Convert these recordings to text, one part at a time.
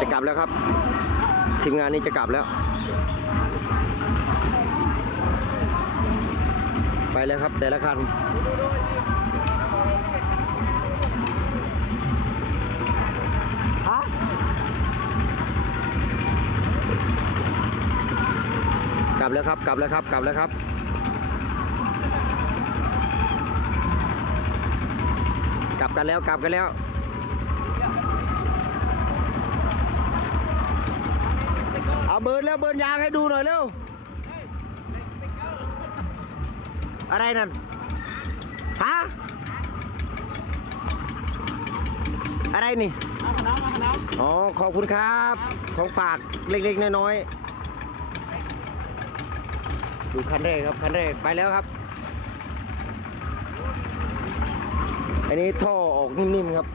จะกลับแล้วครับทีมงานนี้จะกลับแล้ว ไปแล้วครับ แต่ละคันกลับแล้วครับกลับแล้วครับกลับแล้วครับกลับกันแล้วกลับกันแล้ว เอาเบิร์นแล้วเบิร์นยางให้ดูหน่อยเร็วอะไรนั่นฮะอะไรนี่อ๋อขอบคุณครับ ของฝากเล็กๆน้อยๆดูคันแรกครับคันแรกไปแล้วครับ อันนี้ท่อออกนิ่มๆครับ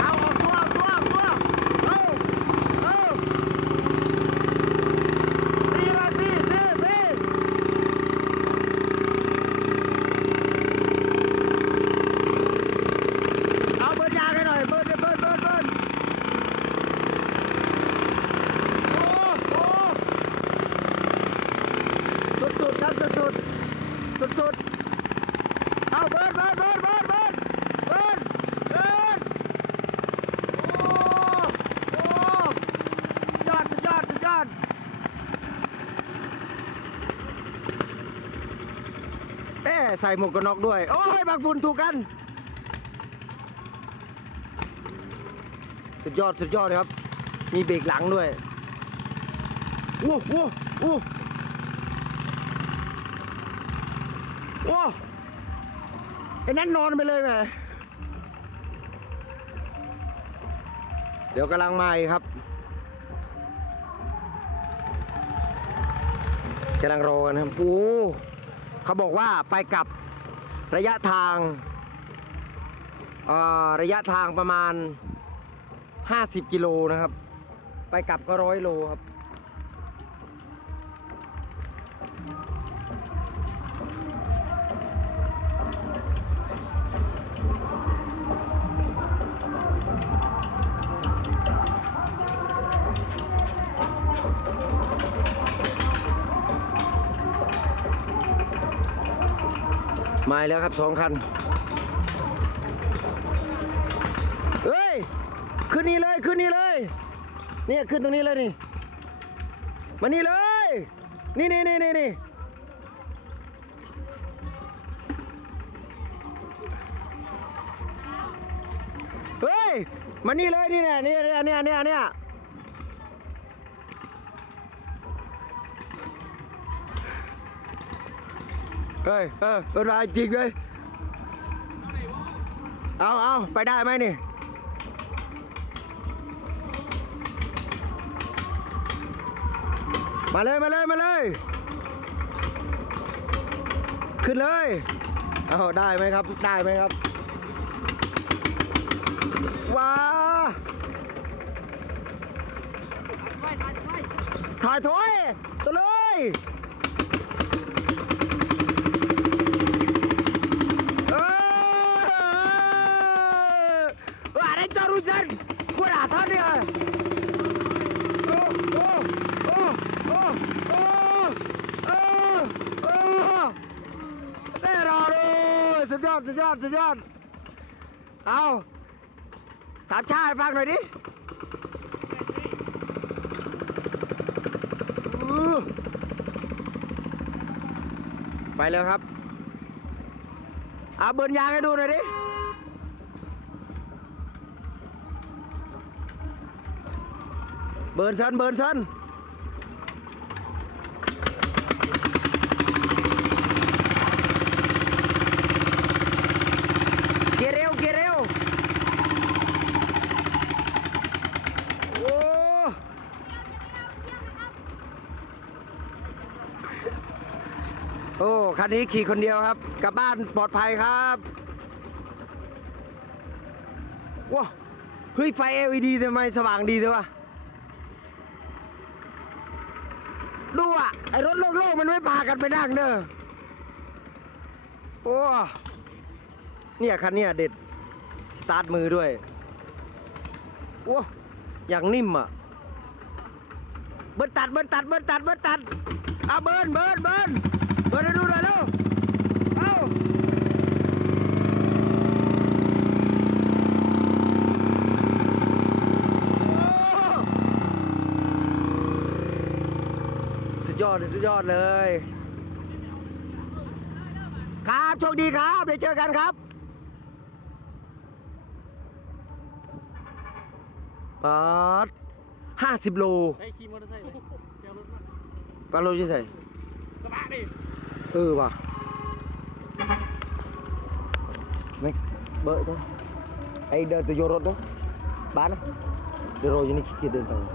เอาออกตัวออกตัวออกตัวเอาเอาตีเลยตีตีตีเอาเบิร์นยางให้หน่อย เบิร์นเบิร์นเบิร์นเบิร์นโอ้โอ้สุดๆครับสุดๆสุดๆเอาเบิร์นเบิร์นเบิร์นเบิร์นเบิร์นเบิร์นเบิร์น โอ้โอ้ยอดสุดยอดสุดยอดเอ๊ะ ใส่หมวกกันน็อกด้วย โอ้ยบางฝุ่นถูกกัน สุดยอดสุดยอดเลยครับ มีเบรกหลังด้วยโอ้โหโอ้โอ้ไอ้นั่นนอนไปเลยแหมเดี๋ยวกำลังมาอีกครับกำลังรอกันครับ โอ้ เขาบอกว่าไปกลับระยะทางระยะทางประมาณ 50 กิโลนะครับ ไปกลับก็ร้อยโลครับ มาแล้วครับสองคัน เฮ้ย ขึ้นนี่เลยขึ้นนี่เลยเนี่ยขึ้นตรงนี้เลยนี่ มานี่เลย นี่นี่นี่นี่นี่เฮ้ย มานี่เลยนี่เนี่ยนี่เนี่ยเนี่ยเนี่ย เนี่ยเฮ้ยเออเป็นไรจริงเลยเอาเอาไปได้ไหมนี่มาเลยมาเลยมาเลย ขึ้นเลยเอาได้ไหมครับ ได้ไหมครับว้าถ่ายถอยตัวเลยเออ ว่าได้จอรุจันกูด่าท่านเนี่ยโอ้โอ้โอ้โอ้โอ้โอ้โอ้แน่นอนเลยสุดยอด สุดยอด สุดยอด เอาสามชาให้ฟังหน่อยดิไปแล้วครับ เอาเบิร์นยางให้ดูหน่อยดิ เบิร์นซันเบิร์นซันเกียร์เร็วเกียร์เร็วโอ้โอ้คันนี้ขี่คนเดียวครับ กลับบ้านปลอดภัยครับว้าเฮ้ยไฟ LED ทำไมสว่างดีเลยวะ ดูอะไอรถโล่งๆมันไม่พากันไปนั่งเด้อโอ้เนี่ยคันเนี้ยเด็ดสตาร์ทมือด้วยโอ้อย่างนิ่มอะเบิร์ตัดเบิร์ตัดเบิร์ตัดเบิร์ตัดอะเบิร์นเบิร์นเบิร์นเบิร์นดูหน่อยเร็วเอาโอ้สุด ยอดเลยสุดยอดเลย ครับโชคดีครับเดี๋ยวเจอกันครับปาดห้าสิบโลใช้ขี่มอเตอร์ไซค์เลยแกรถมาปาโลจะใส่กระบะดิเออว่ะไม่เบอร์ตัวไอเดินตัวโยรถตัวบ้านนะเดี๋ยวเราจะนี่ขี้เกียจเดินไปได้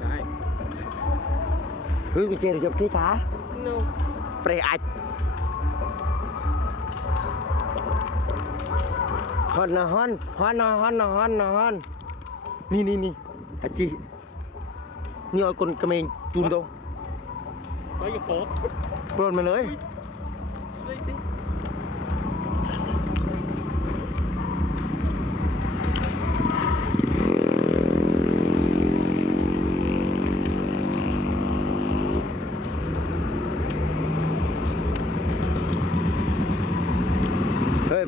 เฮ้ยกูเจอเดี๋ยวจะที่ขาโน่เปรย์อัด ฮอนนะฮอนฮอนนะฮอนนะฮอนนะฮอนนี่นี่นี่อาจีนี่เอาคนกระเมงจูน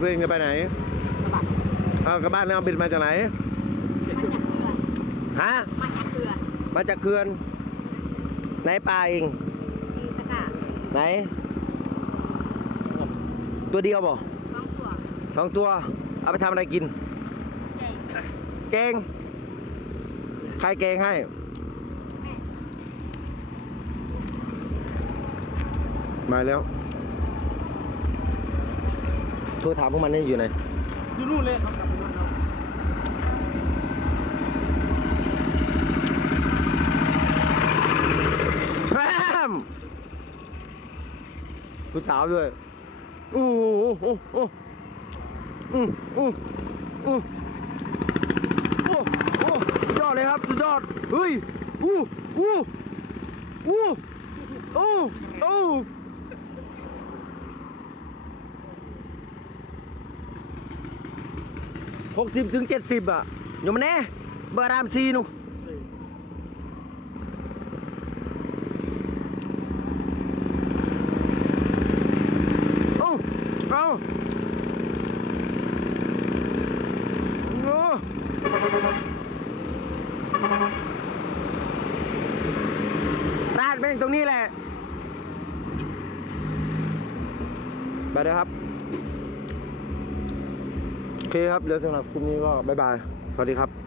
ตัวก็อย่าโป๊ะปล้นมาเลยเลยสิเฮ้ยเพื่อนจะไปไหนเอากลับบ้านเอาบินมาจากไหน ฮะ มาจากเขื่อนมาจากเขื่อนไหนปลาเองมีตะกร้าไหน ตัวเดียวบ่สองตัวสองตัว เอาไปทำอะไรกินเจ๊แกงใครแกงให้แม่มาแล้ว โทรถามพวกมันนี่อยู่ไหนอยู่นู่นเลยครับกลับไปนู่นครับแพมผู้สาวด้วยอู้หูอู้หูอู้อู้อู้โอ้โอ้สุดยอดเลยครับสุดยอดเฮ้ยอู้อู้อู้อู้อู้ หกสิบถึงเจ็ดสิบอะอยู่มาแน่เบอร์รามซีนู่นเอาเอาโอ้ราดแม่งตรงนี้แหละไปเลยครับ เคครับเดี๋ยวสำหรับคลิปนี้ก็บ๊ายบาย สวัสดีครับ